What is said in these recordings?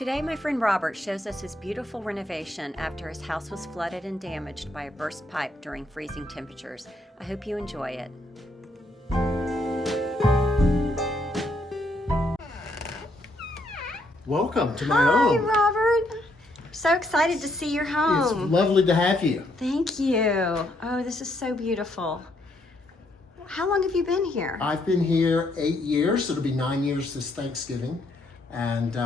Today, my friend Robert shows us his beautiful renovation after his house was flooded and damaged by a burst pipe during freezing temperatures. I hope you enjoy it. Welcome to my Hi, home. Robert. So excited to see your home. It's lovely to have you. Thank you. Oh, this is so beautiful. How long have you been here? I've been here 8 years. It'll be 9 years this Thanksgiving. And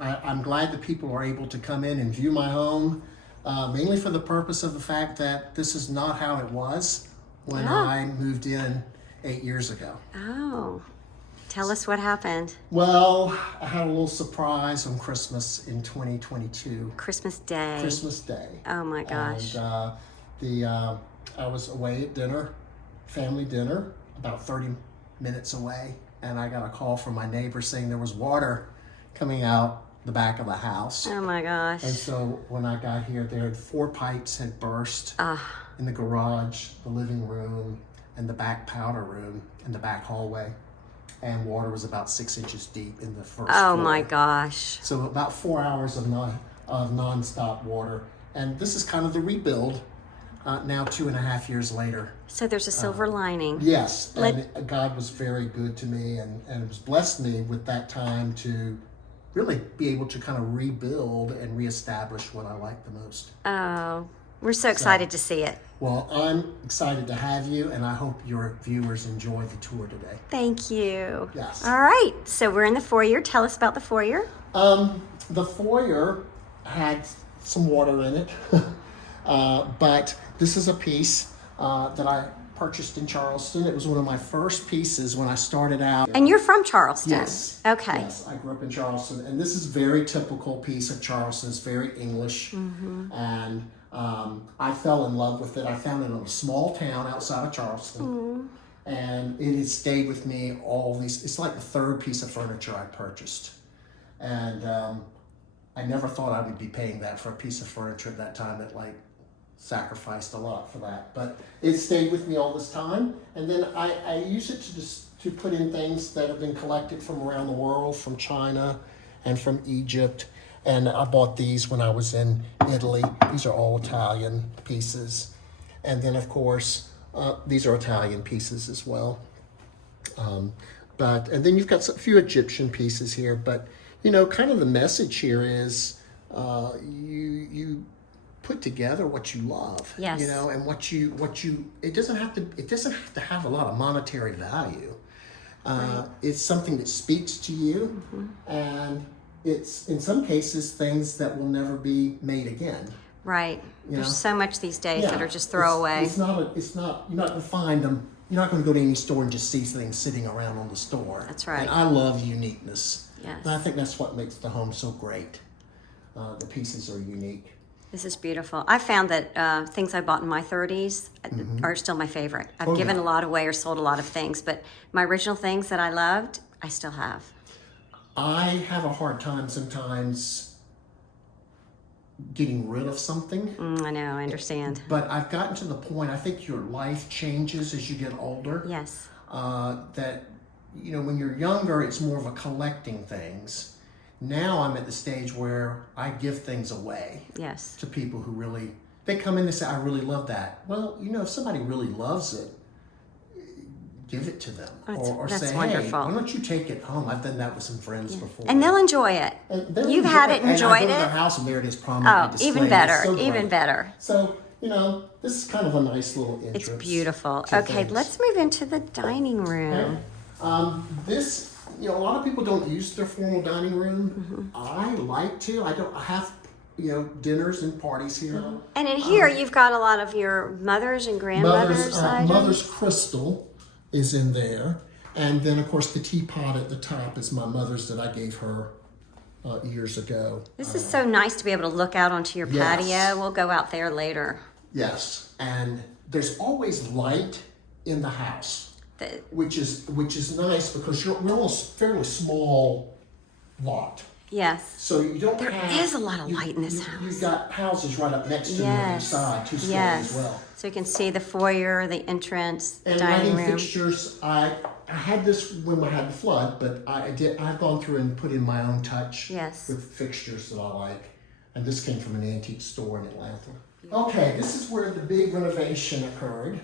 I'm glad that people are able to come in and view my home, mainly for the purpose of the fact that this is not how it was when I moved in 8 years ago. Oh, tell us what happened. Well, I had a little surprise on Christmas in 2022. Christmas Day. Christmas Day. Oh my gosh. And I was away at dinner, family dinner, about 30 minutes away, and I got a call from my neighbor saying there was water coming out the back of the house. Oh my gosh. And so when I got here, there 4 pipes had burst in the garage, the living room, and the back powder room, and the back hallway. And water was about 6 inches deep in the first Oh floor. my gosh. So about 4 hours of non-stop water. And this is kind of the rebuild now 2.5 years later. So there's a silver lining. Yes, and God was very good to me and has blessed me with that time to really be able to kind of rebuild and reestablish what I like the most. Oh, we're so excited to see it. Well, I'm excited to have you, and I hope your viewers enjoy the tour today. Thank you. Yes. All right, so we're in the foyer. Tell us about the foyer. The foyer had some water in it, but this is a piece that I purchased in Charleston. It was one of my first pieces when I started out. And you're from Charleston? Yes. Okay. Yes, I grew up in Charleston, and this is very typical piece of Charleston. It's very English, and I fell in love with it. I found it in a small town outside of Charleston, and it has stayed with me all these. It's like the third piece of furniture I purchased, and I never thought I would be paying that for a piece of furniture at that time. It sacrificed a lot for that, but it stayed with me all this time. And then I use it to put in things that have been collected from around the world, from China and from Egypt. And I bought these when I was in Italy. These are all Italian pieces. And then of course, these are Italian pieces as well. And then you've got a few Egyptian pieces here, but you know, kind of the message here is you put together what you love. Yes. You know, and what you it doesn't have to have a lot of monetary value. It's something that speaks to you, and it's in some cases things that will never be made again. Right. There's know? so much these days that are just throwaway. It's not you're not going to find them. You're not going to go to any store and just see things sitting around on the store. That's right. And I love uniqueness. Yes. And I think that's what makes the home so great. The pieces are unique. This is beautiful. I found that things I bought in my 30s are still my favorite. I've given a lot away or sold a lot of things, but my original things that I loved, I still have. I have a hard time sometimes getting rid of something. I know, I understand. But I've gotten to the point, I think your life changes as you get older. Yes. That, you know, when you're younger, it's more of a collecting things. Now I'm at the stage where I give things away. Yes. To people who really, they come in and say, I really love that. Well, you know, if somebody really loves it, give it to them. Or that's say, wonderful. Hey, why don't you take it home? I've done that with some friends before. And they'll enjoy it. You've had it, enjoyed I go to their it. house and there it is prominently displayed. Even better, It's so even great. better. So, you know, this is kind of a nice little entrance. It's beautiful. to Okay, things. let's move into the dining room. This, you know, a lot of people don't use their formal dining room. I like to. I have, you know, dinners and parties here. And in here, you've got a lot of your mother's and grandmother's items. Mother's crystal is in there. And then, of course, the teapot at the top is my mother's that I gave her years ago. This is so nice to be able to look out onto your patio. We'll go out there later. Yes, and there's always light in the house. Which is nice because we're almost fairly small lot. Yes. So you don't There have... is a lot of light in this house. You've got houses right up next to me on the side, 2 stories as well. So you can see the foyer, the entrance, the And dining lighting room. fixtures, I I had this when I had the flood, but I've gone through and put in my own touch Yes. with fixtures that I like. And this came from an antique store in Atlanta. Okay, this is where the big renovation occurred.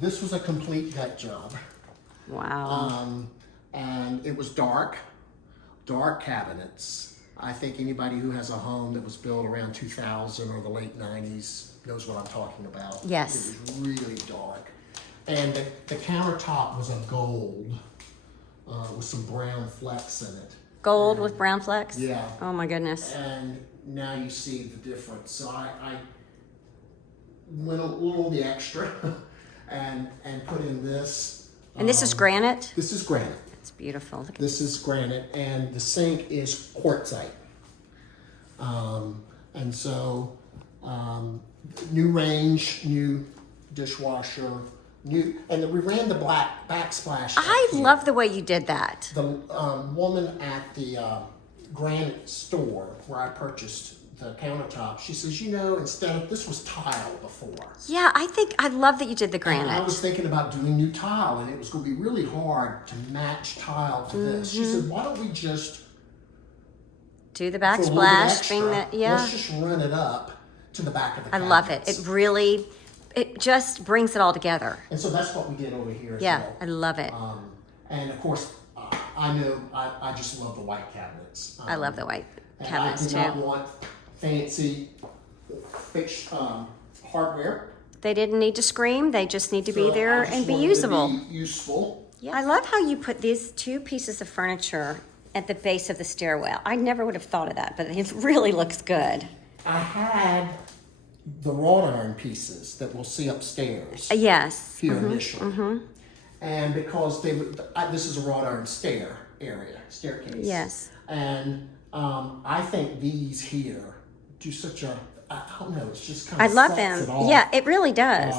This was a complete gut job. Wow. And it was dark cabinets. I think anybody who has a home that was built around 2000 or the late 90s knows what I'm talking about. Yes. It was really dark. And the countertop was a gold with some brown flecks in it. Gold with brown flecks? Yeah. Oh my goodness. And now you see the difference. So I went a little the extra and put in this. And this is granite? This is granite. It's beautiful. Look at This is granite, and the sink is quartzite. And so, new range, new dishwasher, and then we ran the black backsplash. I here. love the way you did that. The woman at the granite store where I purchased the countertop, she says, instead of, this was tile before. Yeah, I love that you did the And granite. I was thinking about doing new tile, and it was going to be really hard to match tile to this. She said, why don't we just Do the for a little bit backsplash, extra, bring that, yeah. let's just run it up to the back of the I love it. cabinets. It just brings it all together. And so that's what we did over here as Yeah, well. I love it. And of course, I just love the white cabinets. I love the white And cabinets I did not too. want fancy fixed hardware. They didn't need to scream. They just need to be So there I just and be wanted to usable. be useful. Yeah. I love how you put these two pieces of furniture at the base of the stairwell. I never would have thought of that, but it really looks good. I had the wrought iron pieces that we'll see upstairs Yes. here initially. And because this is a wrought iron staircase. Yes. And I think these here do such a, I don't know, it's just kind I of love sets them. it off. Yeah, it really does.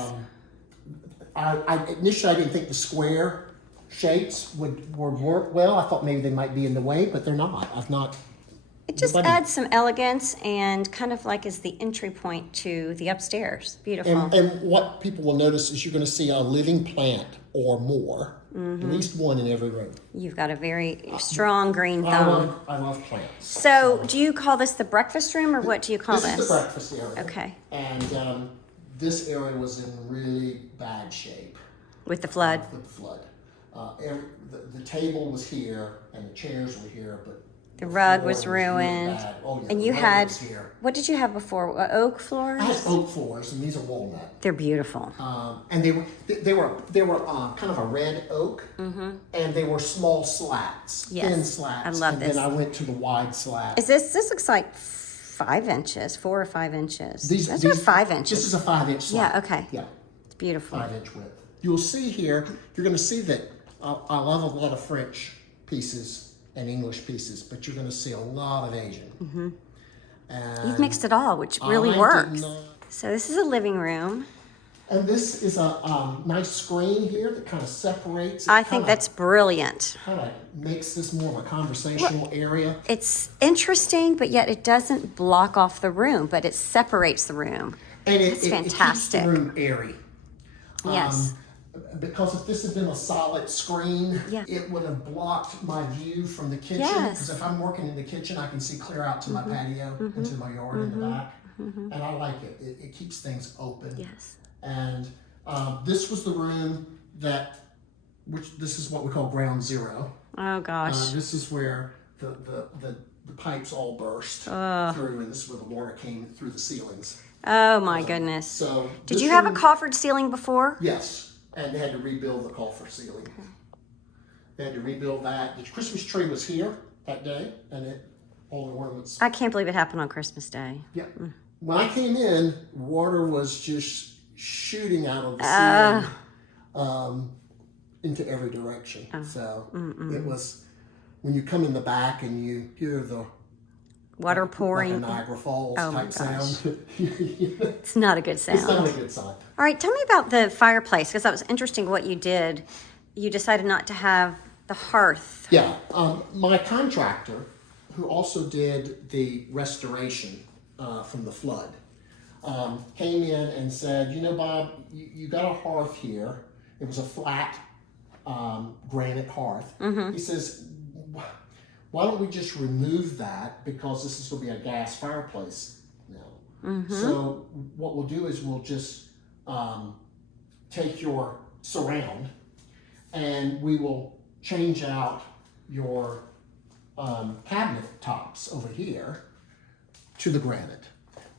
Initially I didn't think the square shapes would work well. I thought maybe they might be in the way, but they're not. It just nobody- adds some elegance and kind of like is the entry point to the upstairs. Beautiful. And what people will notice is you're going to see a living plant or more, at least one in every room. You've got a very strong green thumb. I love plants. So, do you call this the breakfast room, or what do you call this? This is the breakfast area. Okay. And this area was in really bad shape With the flood. with the flood. The table was here and the chairs were here, but The rug floor was really ruined. bad. Oh, yeah, And the you rug had, was here. what did you have before? Oak floors? I had oak floors, and these are walnut. They're beautiful. And they were kind of a red oak, and they were small slats, Yes, thin slats. I love and this. then I went to the wide slat. This looks like 5 inches, 4 or 5 inches. Those are 5 inches. This is a 5-inch slat. Yeah, okay. Yeah, It's beautiful. 5-inch width. You'll see here. You're going to see that I love a lot of French pieces and English pieces, but you're going to see a lot of Asian. And You've mixed it all, which really I did works. not- So this is a living room. And this is a nice screen here that kind of separates. I think that's brilliant. Kind of makes this more of a conversational area. It's interesting, but yet it doesn't block off the room, but it separates the room. And It's fantastic. It keeps the room airy. Yes. Because if this had been a solid screen, Yeah. it would have blocked my view from the kitchen. Yes. Because if I'm working in the kitchen, I can see clear out to my patio and to my yard in the back. And I like it. It keeps things open. Yes. And this was the room this is what we call ground zero. Oh gosh. This is where the pipes all burst through, and this is where the water came through the ceilings. Oh my goodness. So Did this you have a room- coffered ceiling before? Yes, and they had to rebuild the coffer ceiling. They had to rebuild that. The Christmas tree was here that day, and all the ornaments. I can't believe it happened on Christmas Day. Yeah. When I came in, water was just shooting out of the ceiling into every direction. So it was, when you come in the back and you hear the Water pouring. like a Niagara Falls Oh my type sound. It's not a good sound. It's not a good sign. All right, tell me about the fireplace, because that was interesting what you did. You decided not to have the hearth. Yeah, my contractor, who also did the restoration from the flood, came in and said, Bob, you got a hearth here. It was a flat granite hearth. He says, why don't we just remove that, because this is going to be a gas fireplace now. So what we'll do is we'll just take your surround and we will change out your cabinet tops over here to the granite,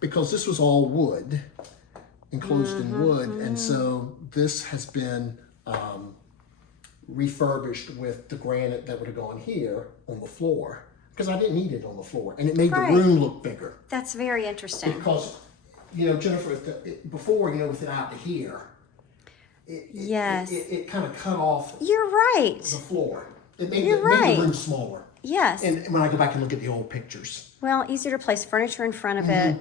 because this was all wood, enclosed in wood, and so this has been refurbished with the granite that would have gone here on the floor, because I didn't need it on the floor, and it made the room look bigger. That's very interesting. Because, you know, Jennifer, before, you know, with it out to here, it kind of cut off You're right. the floor. It made, You're made the room smaller. Yes. And when I go back and look at the old pictures. Well, easier to place furniture in front of it.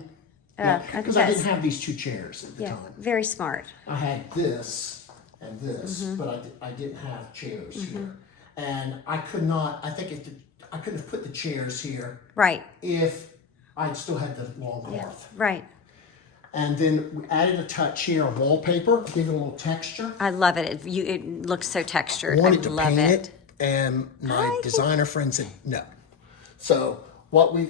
Because I didn't have these two chairs at the time. Very smart. I had this and this, but I didn't have chairs here. And I could not, I think I could have put the chairs here. Right. If I'd still had the long cloth. Right. And then we added a touch here of wallpaper, give it a little texture. I love it. It looks so textured. I I wanted to love paint it. and my designer friend said no. So what we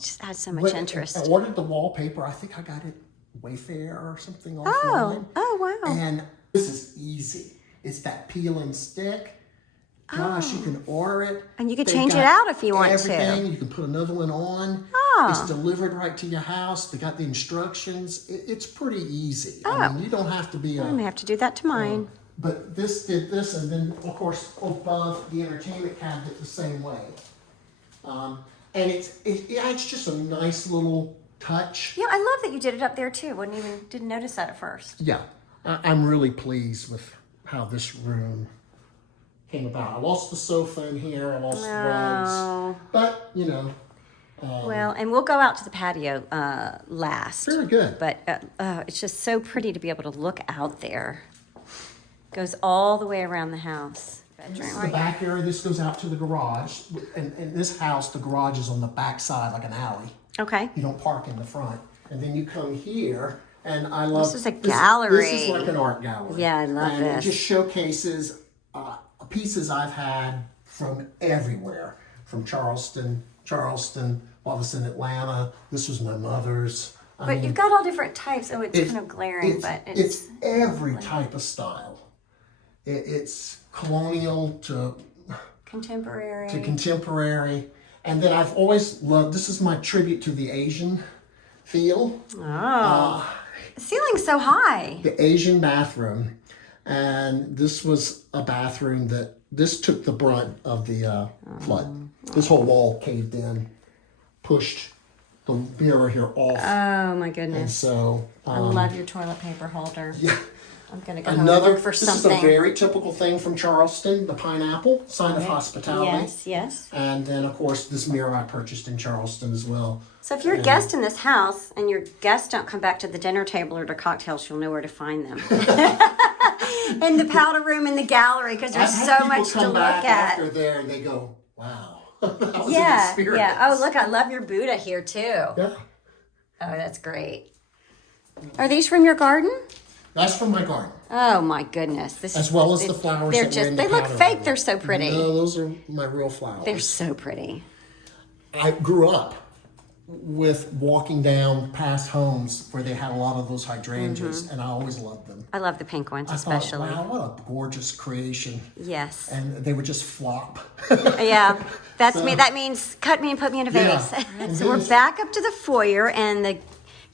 Just adds so much interest. I ordered the wallpaper. I think I got it Wayfair or something offline. Oh, wow. And this is easy. It's that peel and stick. Gosh, you can order it. And you can They've change it got out if you want everything. to. You can put another one on. Oh. It's delivered right to your house. They got the instructions. It's pretty easy. I mean, you don't have to be I'm going to have to do that to mine. but this did this, and then of course above the entertainment cabinet the same way. And it's just a nice little touch. Yeah, I love that you did it up there too. Didn't notice that at first. Yeah, I'm really pleased with how this room came about. I lost the sofa in here. I lost the rugs, but you know. Well, and we'll go out to the patio last. Very good. But it's just so pretty to be able to look out there. Goes all the way around the house. This is the back area. This goes out to the garage. And in this house, the garage is on the back side, like an alley. Okay. You don't park in the front. And then you come here, and I love... This is a gallery. This is like an art gallery. Yeah, I love and this. It just showcases pieces I've had from everywhere. From Charleston, while I was in Atlanta. This was my mother's. But you've got all different types. Oh, it's kind of glaring, but it's every type of style. It's colonial to contemporary. And then I've always loved, this is my tribute to the Asian feel. Oh. The ceiling's so high. The Asian bathroom. And this was a bathroom this took the brunt of the flood. This whole wall caved in, pushed the mirror here off. Oh my goodness. And so... I love your toilet paper holder. Yeah. I'm going to go home and look for something. This is a very typical thing from Charleston, the pineapple, sign of hospitality. Yes. And then, of course, this mirror I purchased in Charleston as well. So if you're a guest in this house and your guests don't come back to the dinner table or to cocktails, you'll know where to find them. In the powder room, in the gallery, because there's so much to look at. After there, and they go, wow. That was an experience. Yeah. Oh, look, I love your Buddha here, too. Yeah. Oh, that's great. Are these from your garden? That's from my garden. Oh my goodness! As well as the flowers. They look fake. They're so pretty. No, those are my real flowers. They're so pretty. I grew up with walking down past homes where they had a lot of those hydrangeas, and I always loved them. I love the pink ones, especially. I thought, wow, what a gorgeous creation. Yes. And they would just flop. Yeah, that's me. That means cut me and put me in a vase. Yeah. So we're back up to the foyer, and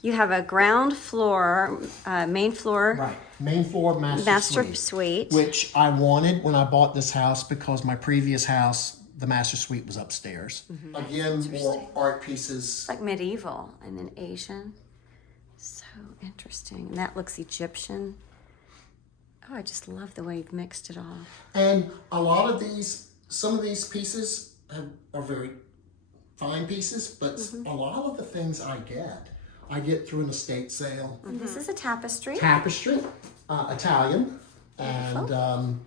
you have a ground floor, main floor. Right. Main floor master suite. Which I wanted when I bought this house because my previous house, the master suite, was upstairs. Mm-hmm. Again, more art pieces. It's like medieval and then Asian. So interesting. And that looks Egyptian. Oh, I just love the way you've mixed it all. And a lot of some of these pieces are very fine pieces, but a lot of the things I get through an estate sale. Mm-hmm. This is a tapestry. Italian. And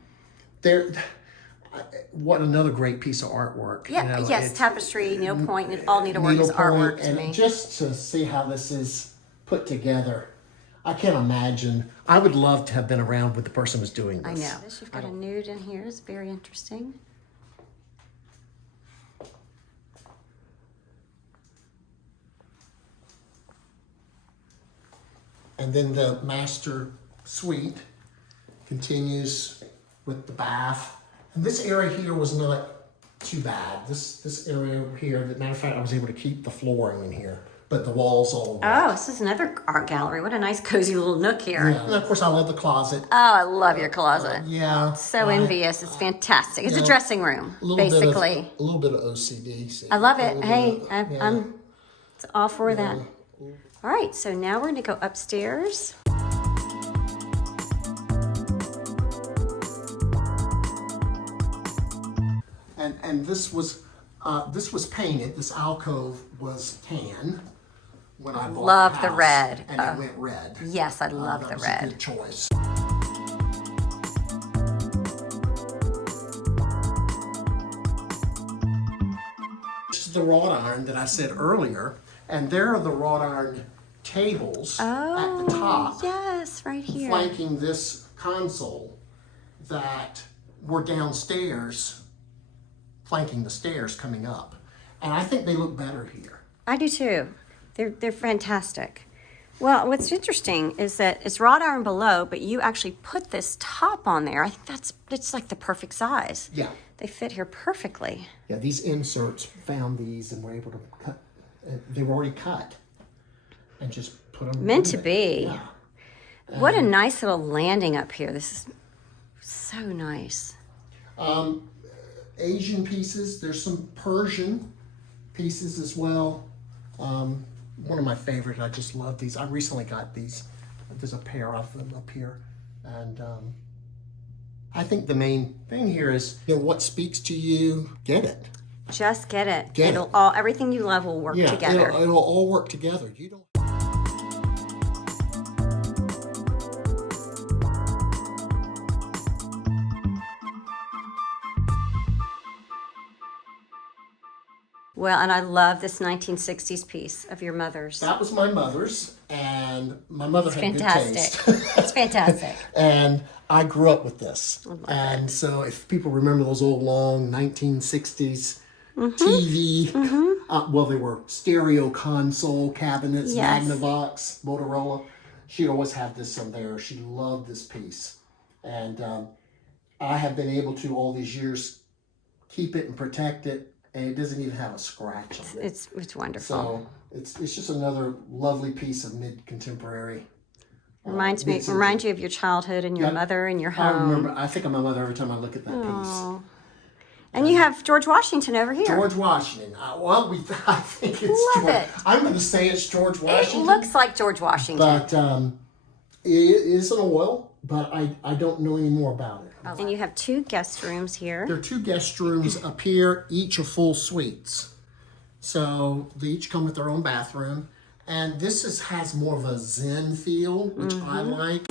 what another great piece of artwork. Yeah, yes, tapestry, needlepoint, all needlework is artwork to me. Just to see how this is put together. I can't imagine. I would love to have been around when the person was doing this. I know. You've got a nude in here. It's very interesting. And then the master suite continues with the bath. And this area here was not too bad. This area here, as a matter of fact, I was able to keep the flooring in here, but the walls all wet. Oh, this is another art gallery. What a nice cozy little nook here. Yeah, and of course I love the closet. Oh, I love your closet. Yeah. So envious. It's fantastic. It's a dressing room, A basically. little bit of OCD. See? I love it. A little Hey, bit of- I'm all for that. All right, so now we're going to go upstairs. And this was painted. This alcove was tan when I bought Love the the house, red. and it went red. Yes, I love That the was a red. good choice. This is the wrought iron that I said earlier, and there are the wrought iron tables at the top, Yes, right here. flanking this console that were downstairs, flanking the stairs coming up. And I think they look better here. I do too. They're fantastic. Well, what's interesting is that it's wrought iron below, but you actually put this top on there. I think it's like the perfect size. Yeah. They fit here perfectly. Yeah, these inserts found these and were able to cut. They were already cut, and just put them. Meant to be. Yeah. What a nice little landing up here. This is so nice. Asian pieces. There's some Persian pieces as well. One of my favorites. I just love these. I recently got these. There's a pair of them up here, and I think the main thing here is, what speaks to you. Get it. Just get it. Get It'll it. all everything you love will work Yeah, together. it'll all work together. You don't. Well, and I love this 1960s piece of your mother's. That was my mother's, and my mother had Fantastic. good taste. It's fantastic. And I grew up with this. love And so if people remember those old long 1960s Mm-hmm. TV, well, they were stereo console cabinets, Yes. Magnavox, Motorola. She'd always have this on there. She loved this piece. And I have been able to, all these years, keep it and protect it, and it doesn't even have a scratch on it. It's wonderful. So it's just another lovely piece of mid-contemporary. Reminds you of your childhood and your Yep. mother and your I home. remember. I think of my mother every time I look at that Oh. And you have George Washington over here. piece. George Washington. I think it's Love George. it. I'm going to say it's George It Washington. looks like George Washington. But it is an oil. But I don't know any more about it. And you have two guest rooms here. There are two guest rooms up here, each are full suites. So they each come with their own bathroom. And this has more of a zen feel, which I like.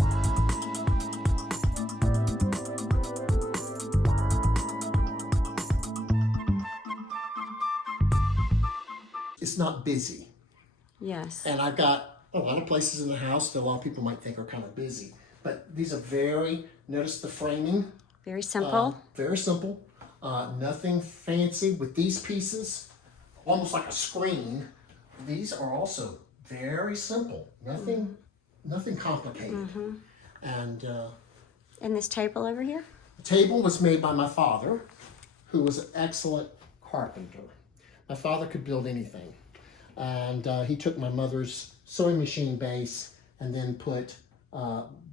It's not busy. Yes. And I've got a lot of places in the house that a lot of people might think are kind of busy. But these are notice the framing. Very simple. Very simple. Nothing fancy with these pieces. Almost like a screen. These are also very simple. Nothing complicated. And And this table over here? the table was made by my father, who was an excellent carpenter. My father could build anything. And he took my mother's sewing machine base and then put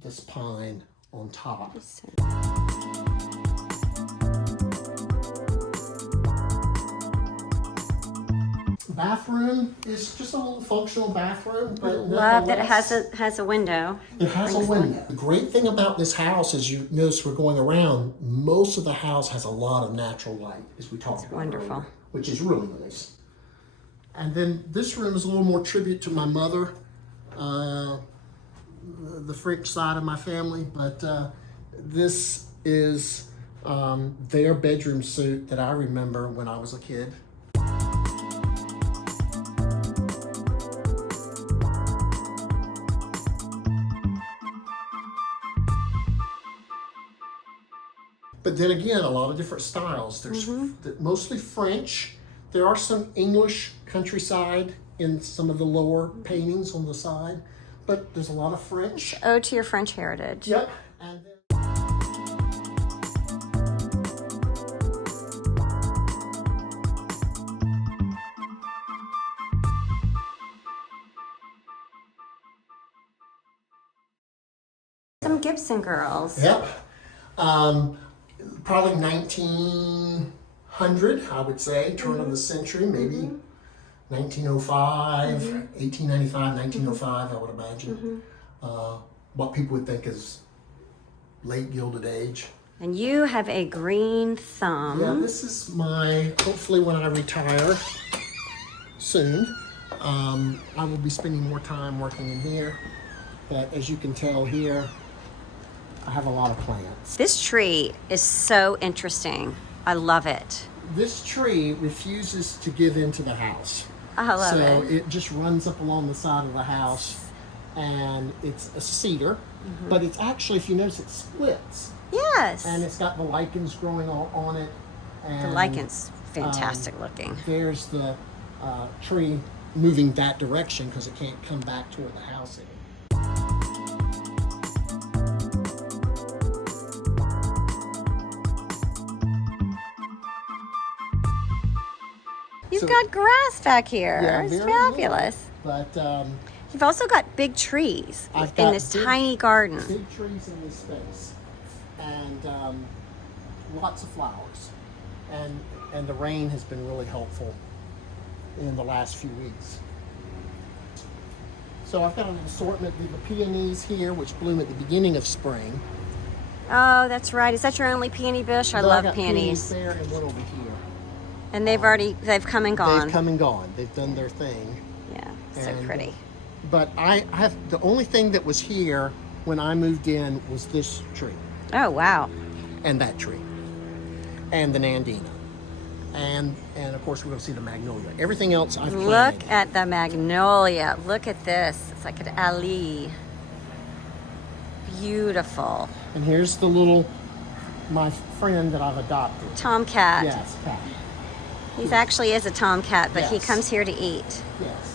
this pine on top. Bathroom is just a little functional bathroom, but Love that it nonetheless, has a window. it has a window. The great thing about this house, as you notice we're going around, most of the house has a lot of natural light, as we talked about wonderful. earlier, which is really nice. And then this room is a little more tribute to my mother, the French side of my family, but this is their bedroom suite that I remember when I was a kid. But then again, a lot of different styles. There's mostly French. There are some English countryside in some of the lower paintings on the side, but there's a lot of French. Ode to your French heritage. Yep. And then Some Gibson girls. Yep. Probably 1900, I would say, turn of the century, maybe 1905, 1895, 1905, I would imagine. What people would think is late Gilded Age. And you have a green thumb. Yeah, this is my, hopefully when I retire soon, I will be spending more time working in here. But as you can tell here, I have a lot of plants. This tree is so interesting. I love it. This tree refuses to give into the house. I love So it. it just runs up along the side of the house, and it's a cedar, but it's actually, if you notice, it splits. Yes. And it's got the lichens growing on it. And, the lichen's fantastic looking. There's the tree moving that direction because it can't come back toward the house anymore. You've got grass back here. Yeah, It's very fabulous. little, but You've also got big trees I've in got this big- tiny garden. big trees in this space, and lots of flowers, and the rain has been really helpful in the last few weeks. So I've got an assortment of the peonies here, which bloom at the beginning of spring. Oh, that's right. Is that your only peony bush? I But love got peonies. there and one over here. And they've come and gone. They've come and gone. They've done their thing. Yeah, so And- pretty. But I have, the only thing that was here when I moved in was this tree Oh, wow. and that tree and the Nandina. And of course we're going to see the magnolia. Everything else I've planted. Look at the magnolia. Look at this. It's like an alley. Beautiful. And here's the little, my friend that I've adopted. Tomcat. Yes, cat. He actually is a tomcat, but he Yes. comes here to eat. Yes.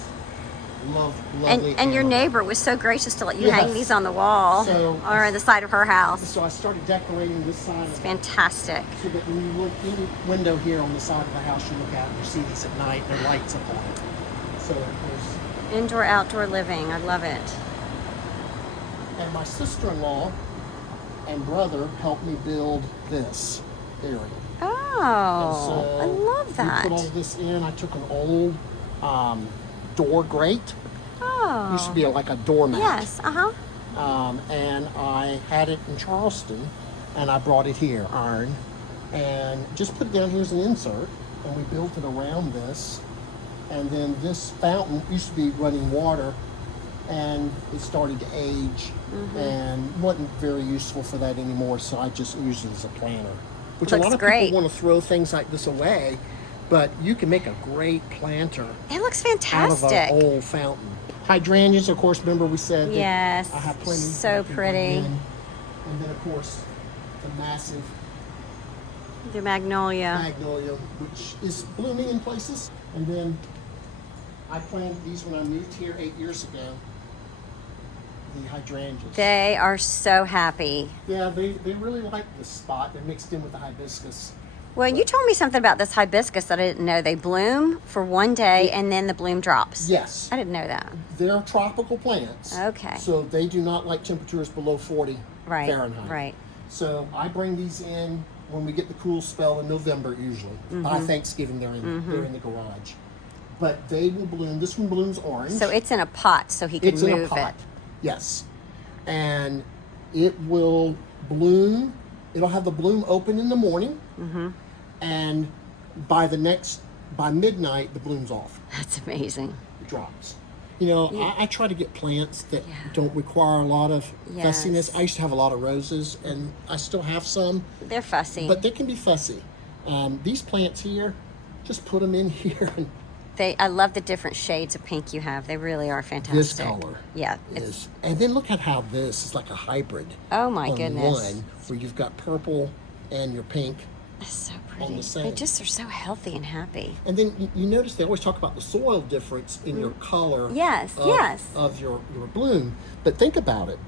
Lovely And your animal. neighbor was so gracious to let you hang Yes. these on the wall So- or on the side of her house. So I started decorating this side of Fantastic. so that when you look any window here on the side of the house, you look out and you see these at night. There are lights up on it. So there's, Indoor, outdoor living. I love it. and my sister-in-law and brother helped me build this area. Oh, I love that. We put all this in. I took an old door grate. Oh. Used to be like a doormat. Yes, uh-huh. And I had it in Charleston, and I brought it here, iron, and just put it down here as an insert, and we built it around this. And then this fountain used to be running water, and it started to age, and wasn't very useful for that anymore, so I just used it as a planter. Which a Looks lot of great. people want to throw things like this away, but you can make a great planter It looks out of fantastic. an old fountain. Hydrangeas, of course, remember we said that Yes, I have plenty. so I can pretty. bring in. And then, of course, the massive The magnolia. magnolia, which is blooming in places. And then I planted these when I moved here 8 years ago. The hydrangeas. They are so happy. Yeah, they really like this spot. They're mixed in with the hibiscus. Well, you told me something about this hibiscus that I didn't know. They bloom for one day and then the bloom drops. Yes. I didn't know that. They're tropical plants. Okay. So they do not like temperatures below 40 Right, Fahrenheit. right. So I bring these in when we get the cool spell in November usually. By Thanksgiving they're in the garage. But they will bloom. This one blooms orange. So it's in a pot so he can It's move in a pot. it. Yes. And it will bloom. It'll have the bloom open in the morning. And by midnight, the bloom's off. That's amazing. It drops. You know, I try to get plants that don't require a lot of fussiness. Yes. I used to have a lot of roses, and I still have some, They're fussy. but they can be fussy. These plants here, just put them in here, and I love the different shades of pink you have. They really are fantastic. this color Yeah. is. And then look at how this is like a hybrid. Oh my on goodness. One where you've got purple and your pink. That's so On pretty. the same. They just are so healthy and happy. And then you notice they always talk about the soil difference in your color. Yes, yes. Of your bloom. But think about it.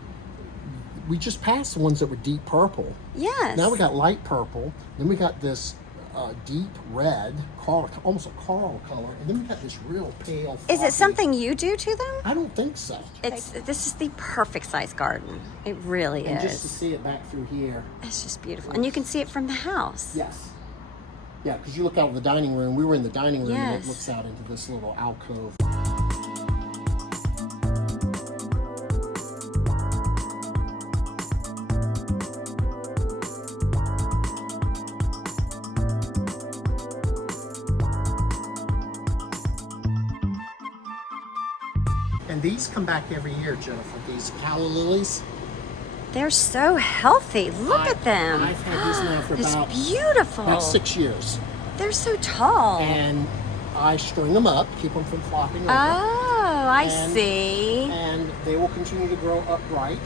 We just passed the ones that were deep purple. Yes. Now we got light purple. Then we got this deep red, almost a coral color. And then we got this real pale. Is frothy. it something you do to them? I don't think so. This is the perfect size garden. It really And is. just to see it back through here. It's just beautiful. And you can see it from the house. Yes. Yeah, because you look out of the dining room. We were in the dining room and Yes. it looks out into this little alcove. And these come back every year, Jennifer, these calla lilies. They're so healthy. Look at them. I've had these now for It's about beautiful. 6 years. They're so tall. And I string them up, keep them from flopping over. Oh, I see. And they will continue to grow upright.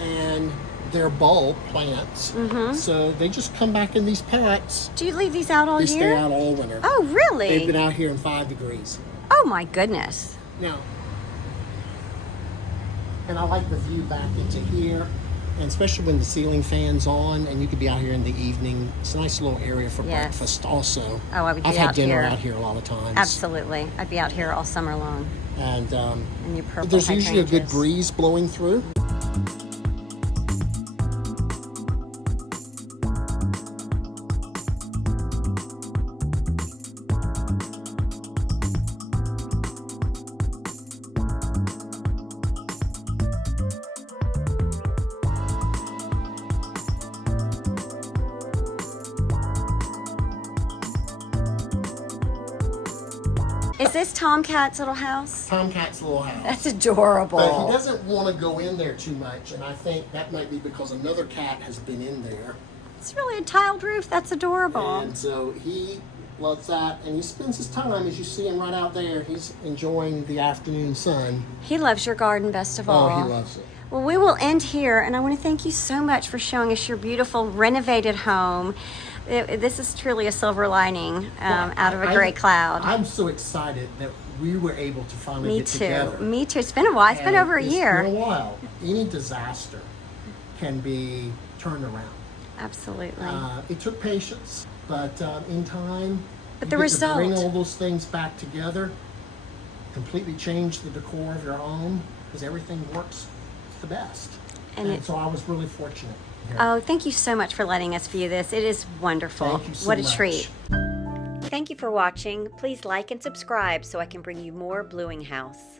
And they're bulb plants. So they just come back in these pots. Do you leave these out all They year? stay out all winter. Oh, really? They've been out here in 5 degrees. Oh, my goodness. Now, and I like the view back into here, and especially when the ceiling fan's on and you could be out here in the evening. It's a nice little area for Yes. breakfast also. Oh, I would be I've had out dinner here. out here a lot of times. Absolutely. I'd be out here all summer long. And And your purple there's usually a good hydrangeas. breeze blowing through. Is this Tomcat's little house? Tomcat's little house. That's adorable. But he doesn't want to go in there too much, and I think that might be because another cat has been in there. It's really a tiled roof. That's adorable. And so he loves that, and he spends his time, as you see him right out there, he's enjoying the afternoon sun. He loves your garden best of all. Oh, he loves it. Well, we will end here, and I want to thank you so much for showing us your beautiful renovated home. This is truly a silver lining out of a gray cloud. I'm so excited that we were able to finally Me get too. together. Me too. It's been a while. It's been And over a year. It's been a while. Any disaster can be turned around. Absolutely. It took patience, but in time, But you the get result. to bring all those things back together, completely change the decor of your home, because everything works the best. And so I was really fortunate. Here. Oh, thank you so much for letting us view this. It is wonderful. Thank you so What a much. treat. Thank you for watching. Please like and subscribe so I can bring you more Bluing House.